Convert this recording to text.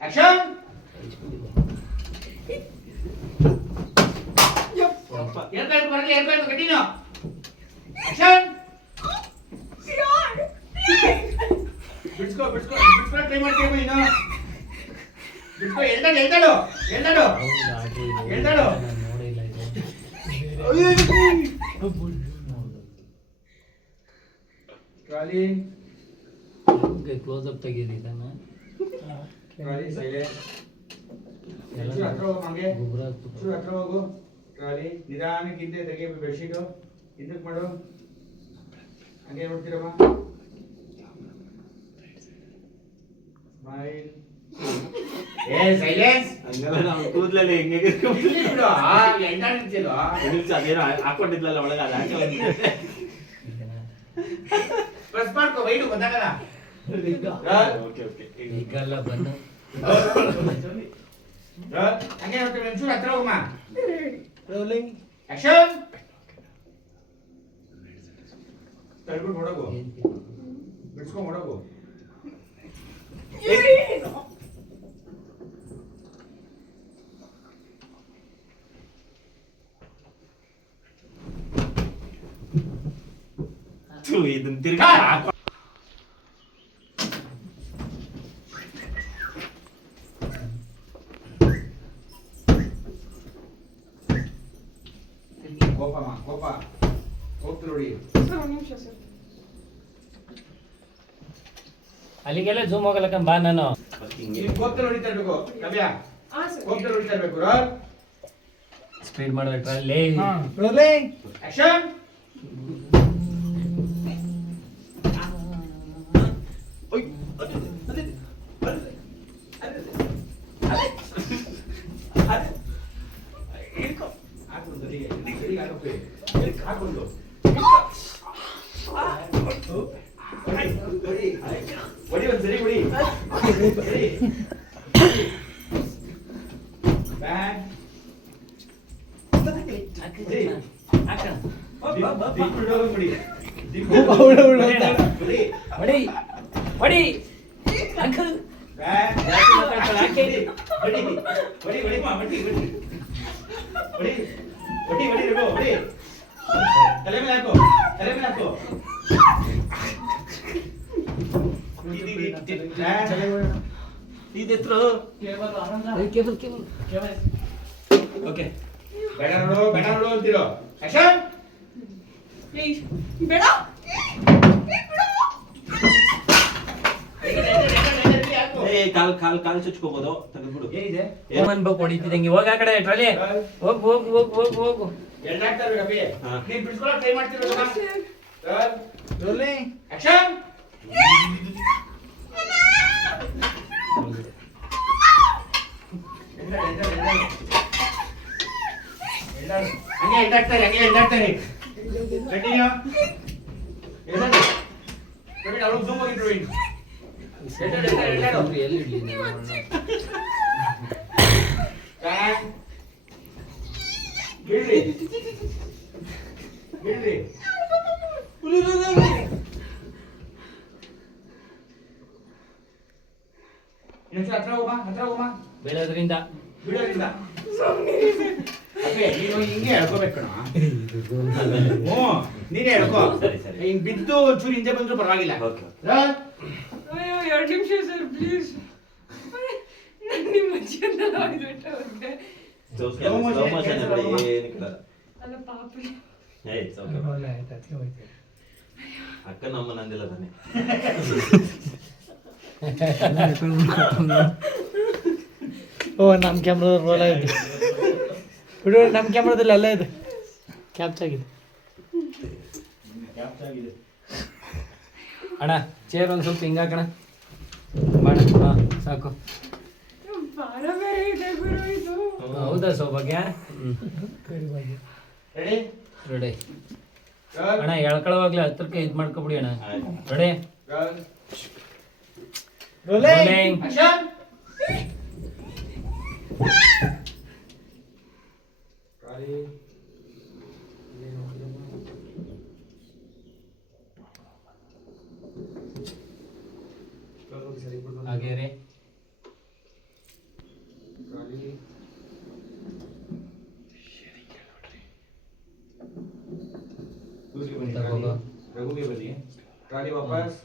action ಹೇಳ್ಬೇಕು ಬರಲಿ ಹೇಳ್ಬೇಕು ಕಂಟಿನ್ಯೂ ಆಕ್ಷನ್ ಬಿಡ್ಸ್ಕೊ ಟ್ರೈ ಮಾಡ್ತೀವಿ ನೀನು ಬಿಡ್ಸ್ಕೊ ಹೇಳ್ತಾಡು ಟ್ರಾಲಿ ಕ್ಲೋಸ್ ಅಪ್ ತೆಗೀರಿ ಟ್ರಾಲಿ ಸೈಲೆಂಟ್ ಹತ್ರ ಹೋಗು ಮಂಗೆ ಹತ್ರ ಹೋಗು ಟ್ರಾಲಿ ನಿಧಾನಕ್ಕೆ ಹಿಂದೆ ತೆಗಿ ಬೆಡ್ಶೀಟು ಹಿಂದಕ್ಕೆ ಮಾಡು ಹಂಗೆ ನೋಡ್ತೀರಮ್ಮ ಸ್ಮೈಲ್ ಏ ಸೈಲೆನ್ಸ್ ಹಂಗಲ್ಲ ನಾವು ಕೂದಲಲ್ಲಿ ಹೆಂಗೆ ಬಿಡು ಎಂಟ ನಿಲ್ಸಿಲ್ಲ ಅದೇನೋ ಹಾಕೊಂಡಿದ್ಲಲ್ಲ ಒಳಗೆ ಅದು ಹಾಕಿ ಪ್ರೆಸ್ ಮಾಡ್ಕೋ ವೈಡು ಗೊತ್ತಾಗಲ್ಲ ಓಕೆ ಓಕೆ ಈಗೆಲ್ಲ ಬಂದು ಹಂಗೆ ನೋಡ್ತೀವಿ ಒಂಚೂರು ಹತ್ರ ಹೋಗಮ್ಮ ರೋಲಿಂಗ್ ಆಕ್ಷನ್ ತಳ್ಬಿಟ್ಟು ಹೊಡಗು ಬಿಡ್ಸ್ಕೊಂಡ್ ಹೊಡಗು ಇದನ್ನ ತಿರ್ಗಿ ಕೋಪಮ್ಮ ಕೋಪ ಹೋಗ್ತು ನೋಡಿ ಅಲ್ಲಿಗೆಲ್ಲ ಜೂಮ್ ಹೋಗಲಕ್ಕ ಬಾ ನಾನು ನೀನು ಕೋಪ್ತಲ್ಲಿ ಹೊಡಿತಾ ಇರ್ಬೇಕು ಕವ್ಯ ಕೋಪ್ತಲ್ಲಿ ಹೊಡಿತಾ ಇರ್ಬೇಕು ಸ್ಪೀಡ್ ಮಾಡ್ಬೇಕು ಅಲ್ಲಿ ಆಕ್ಷನ್ ಹಾಕೊಂಡು ಹೊಡಿ ಒಂದ್ಸರಿ ಹೊಡಿ ಹೊಡಿ ತಲೆ ಮೇಲೆ ಹಾಕೋ ಇದೆತ್ರ ಓಕೆ ಬೇಡ ನೋಡು ಅಂತೀರೋ ಆಕ್ಷನ್ ಬೇಡ ಕಾಲ್ ಚುಚ್ಕೋಬಹುದು ತೆಗೆದ್ಬಿಡು ಏನಿದೆ ಅನ್ಬೇಕು ಹೊಡಿತಿದಂಗೆ ಹೋಗ ಆ ಕಡೆ ಟ್ರಾಲಿ ಹೋಗು ಎಲ್ಲಾಗ್ತಾ ಇರ್ಬೇಕಪ್ಪಿ ನೀನ್ ಬಿಡ್ಸ್ಕೊಳಕ್ ಟ್ರೈ ಮಾಡ್ತಿರೋದಮ್ಮ ಆಕ್ಷನ್ ಹಂಗೆ ಎದ್ದಾಡ್ತಾರೆ ಕಂಟಿನ್ಯೂ ಅವ್ರಿಗೆ ಜೂಮ್ ಹೋಗಿ ಪ್ರವೀಣ್ ಎಲ್ಲಿ ಇಡ್ಲಿ ಬಿಡ್ರಿ ಹತ್ರ ಹೋಗಮ್ಮ ಬೆಳೆಯೋದ್ರಿಂದ ಬಿಡೋದ್ರಿಂದ ಅಪ್ಪೆ ನೀನು ಹಿಂಗೆ ಹೇಳ್ಕೋಬೇಕು ಕಣ ನೀನೇ ಹೇಳ್ಕೋ ಹಿಂಗ್ ಬಿದ್ದು ಚೂರು ಹಿಂದೆ ಬಂದ್ರು ಪರವಾಗಿಲ್ಲ ಅಯ್ಯೋ 2 ನಿಮಿಷ ಸರ್ ಪ್ಲೀಸ್ ನಿಮ್ಮ ಜೀವನ ಆಗಿಬಿಟ್ಟು ಅಲ್ಲ ಪಾಪ ಅಕ್ಕ ನಮ್ಮ ನಂದಿಲ್ಲ ತಾನೆ ಓ ನಮ್ಮ ಕ್ಯಾಮ್ರಾ ರೋಲ್ ಆಗಿದೆ ಬಿಡು ನಮ್ಮ ಕ್ಯಾಮ್ರಾದಲ್ಲಿ ಅಲ್ಲೇ ಇದೆ ಕ್ಯಾಪ್ಚ್ ಆಗಿದೆ ಅಣ್ಣ ಚೇರ್ ಒಂದು ಸ್ವಲ್ಪ ಹಿಂಗಾಕಣ ಮಾಡ ಹಾಂ ಸಾಕು ಭಾಳ ಬೇರೆ ಇದೆ ಗುರು ಇದು ಹೌದಾ ಸೌಭಾಗ್ಯ ರೆಡಿ ಅಣ್ಣ ಎಳ್ಕೊಳವಾಗ್ಲೇ ಹತ್ರಕ್ಕೆ ಇದು ಮಾಡ್ಕೊಬಿಡಿ ಅಣ್ಣ ರೆಡಿ ರೋಲಿಂಗ್ ಹಾಗೆ ರೀ ರಘುಗೆ ಬನ್ನಿ ಟ್ರಾಲಿ ವಾಪಸ್